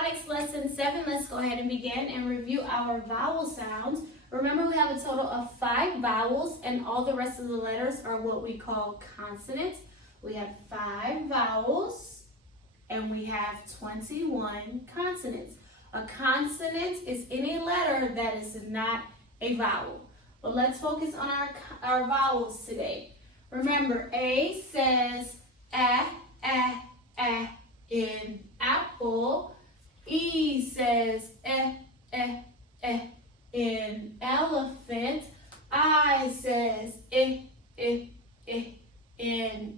Phonics Lesson 7. Let's go ahead and begin and review our vowel sounds. Remember, we have a total of 5 vowels, and all the rest of the letters are what we call consonants. We have 5 vowels, and we have 21 consonants. A consonant is any letter that is not a vowel. But let's focus on our vowels today. Remember, A says in apple. E says in elephant. I says in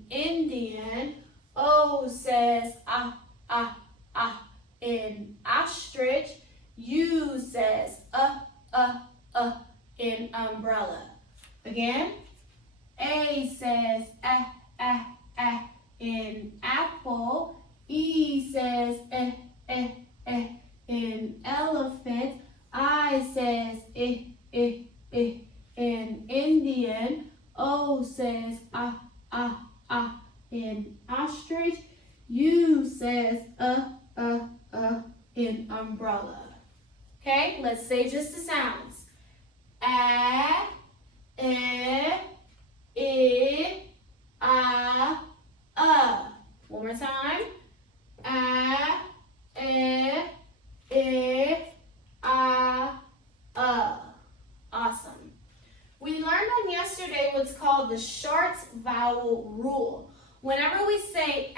Indian. O says in ostrich. U says in umbrella. Again, A says in apple. E says in elephant. I says in Indian. O says in ostrich. U says in umbrella. Okay, let's say just the sounds. A, I, One more time. A, Awesome. We learned on yesterday what's called the short vowel rule. Whenever we say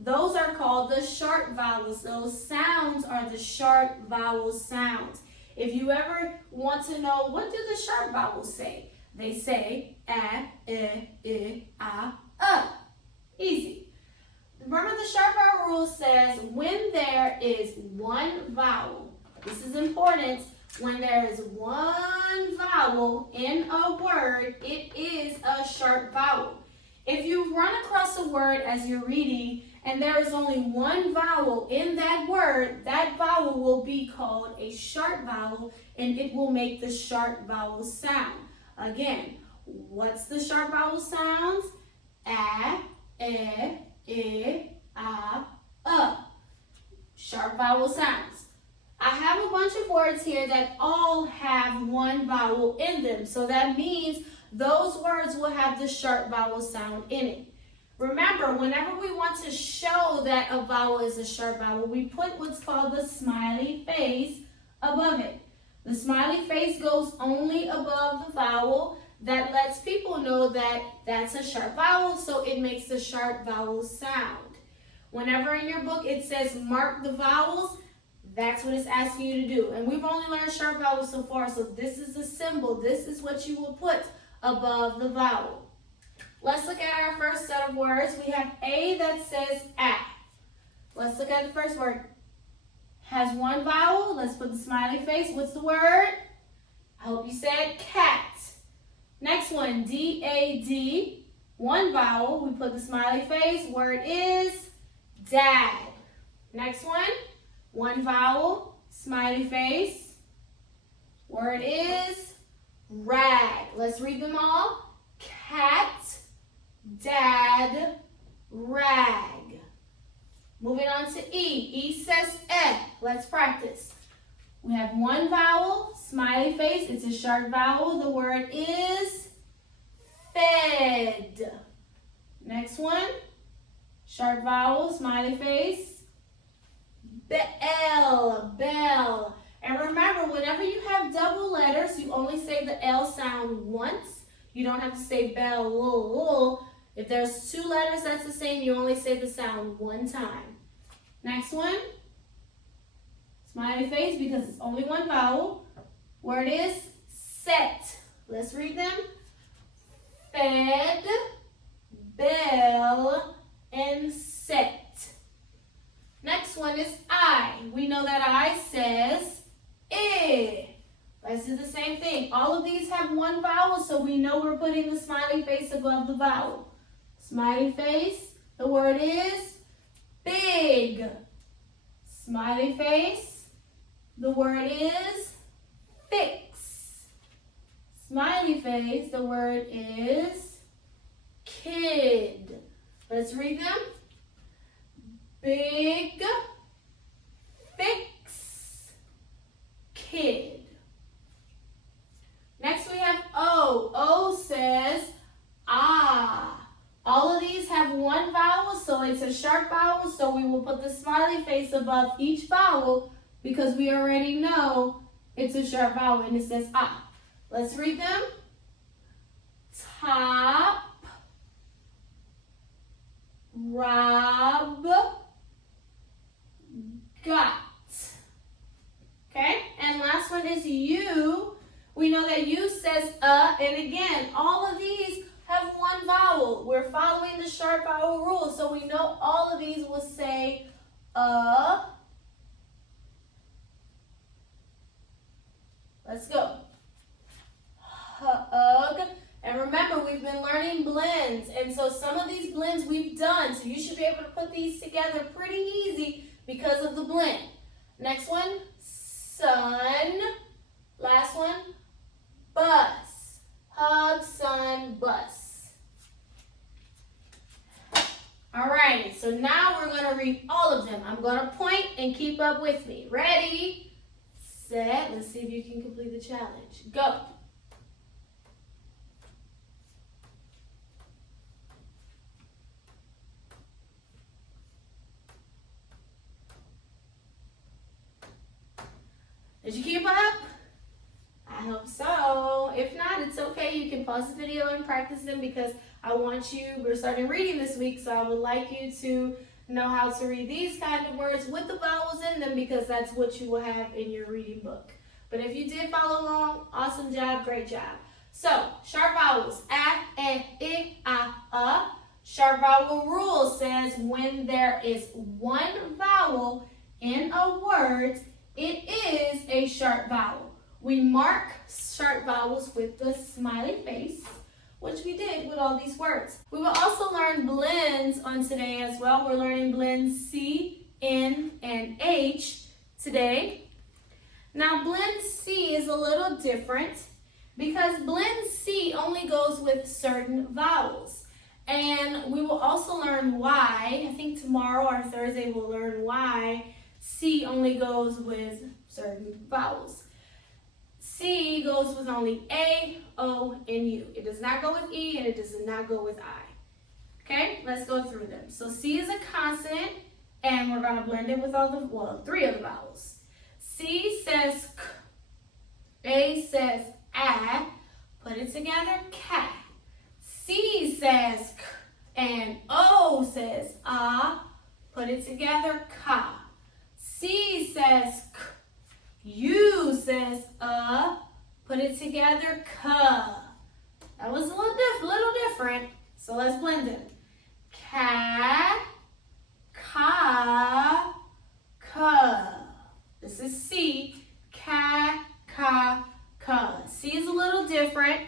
those are called the short vowels. Those sounds are the short vowel sounds. If you ever want to know, what do the short vowels say? They say Easy. Remember, the short vowel rule says when there is one vowel, this is important, when there is one vowel in a word, it is a short vowel. If you run across a word as you're reading and there is only one vowel in that word, that vowel will be called a short vowel and it will make the short vowel sound. Again, what's the short vowel sounds? Short vowel sounds. I have a bunch of words here that all have one vowel in them. So that means those words will have the short vowel sound in it. Remember, whenever we want to show that a vowel is a short vowel, we put what's called the smiley face above it. The smiley face goes only above the vowel. That lets people know that that's a short vowel, so it makes the short vowel sound. Whenever in your book it says mark the vowels, that's what it's asking you to do. And we've only learned short vowels so far, so this is the symbol. This is what you will put above the vowel. Let's look at our first set of words. We have A that says a. Let's look at the first word. Has one vowel. Let's put the smiley face. What's the word? I hope you said cat. Next one, D-A-D. One vowel. We put the smiley face. Word is dad. Next one vowel, smiley face. Word is rag. Let's read them all. Cat, dad, rag. Moving on to E. E says Let's practice. We have one vowel, smiley face. It's a short vowel. The word is fed. Next one, short vowel, smiley face. Bell. And remember, whenever you have double letters, you only say the L sound once. You don't have to say bell. If there's 2 letters that's the same, you only say the sound one time. Next one, smiley face, because it's only one vowel. Word is set. Let's read them. Fed, bell, and set. Next one is I. We know that I says I. Let's do the same thing. All of these have one vowel, so we know we're putting the smiley face above the vowel. Smiley face, the word is big. Smiley face, the word is fix. Smiley face, the word is kid. Let's read them. big, fix, kid. Next we have O. O says ah. All of these have one vowel, so it's a sharp vowel, so we will put the smiley face above each vowel because we already know it's a sharp vowel and it says ah. Let's read them. Top, rob, got. Okay, and last one is U. We know that U says and again, all of these have one vowel. We're following the sharp vowel rule, so we know all of these will say Let's go. Hug. And remember, we've been learning blends, and so some of these blends we've done, so you should be able to put these together pretty easy because of the blend. Next one, sun. Last one, bus. Hug, sun, bus. Alrighty, so now we're going to read all of them. I'm going to point and keep up with me. Ready, set, let's see if you can complete the challenge. Go. Did you keep up? I hope so. If not, it's okay. You can pause the video and practice them because we're starting reading this week, so I would like you to know how to read these kind of words with the vowels in them because that's what you will have in your reading book. But if you did follow along, awesome job, great job. So, sharp vowels, a, e, I, Sharp vowel rule says when there is one vowel in a word, it is a sharp vowel. We mark sharp vowels with the smiley face, which we did with all these words. We will also learn blends on today as well. We're learning blends C, N, and H today. Now blend C is a little different because blend C only goes with certain vowels. And we will also learn why. I think tomorrow or Thursday we'll learn why C only goes with certain vowels. C goes with only A, O, and U. It does not go with E, and it does not go with I. Okay, let's go through them. So C is a consonant, and we're going to blend it with three of the vowels. C says K. A says A. Put it together, Ka. C says K, and O says A. Put it together, Ka. C says K. U says put it together, Ka. That was a little different, so let's blend them. Ka, Ka, Ka. This is C. Ka, Ka, Ka. C is a little different,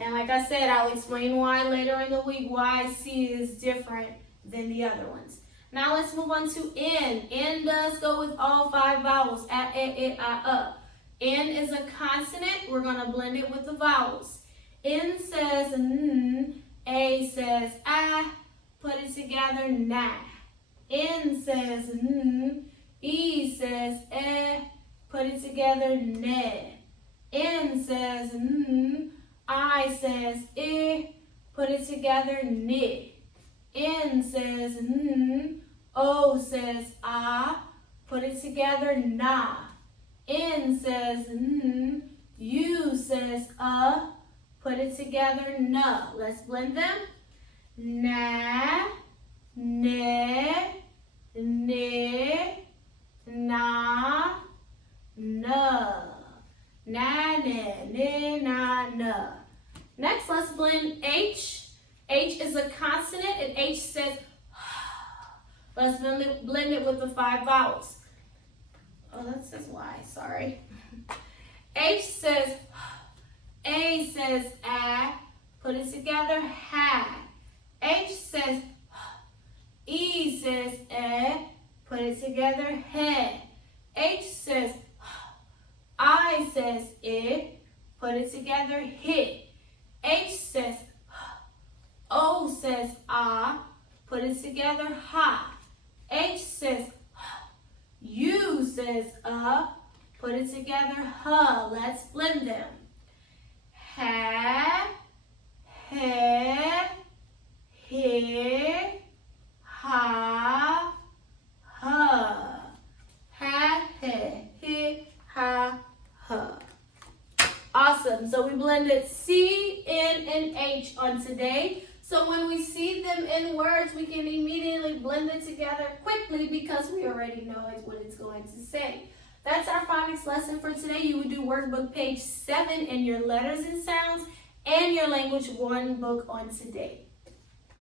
and like I said, I'll explain why later in the week, why C is different than the other ones. Now let's move on to N. N does go with all five vowels. A, E, I, N is a consonant. We're going to blend it with the vowels. N says N. A says A. Put it together, Na. N says N. E says E. Put it together, Ne. N says N. I says I. Put it together, Ni. N says N. O says A. Put it together, Na. N says N. U says A. Put it together, Na. Let's blend them. Na, Ne, Ni, Na, Na. Na, ne, ni, na, na. Next, let's blend H. H is a consonant, and H says let's blend it with the five vowels. Oh, that says Y, sorry. H says A says A. Put it together, Ha. H says E says E. Put it together, He. H says I says I. Put it together, Hi. H says O says A. Put it together, Ha. Put it together, huh. Let's blend them. Ha, he, ha, ha. Ha, he, ha, ha. Awesome. So we blended C, N, and H on today. So when we see them in words, we can immediately blend it together quickly because we already know what it's going to say. That's our phonics lesson for today. You would do workbook page 7 in your letters and sounds and your language 1 book on today.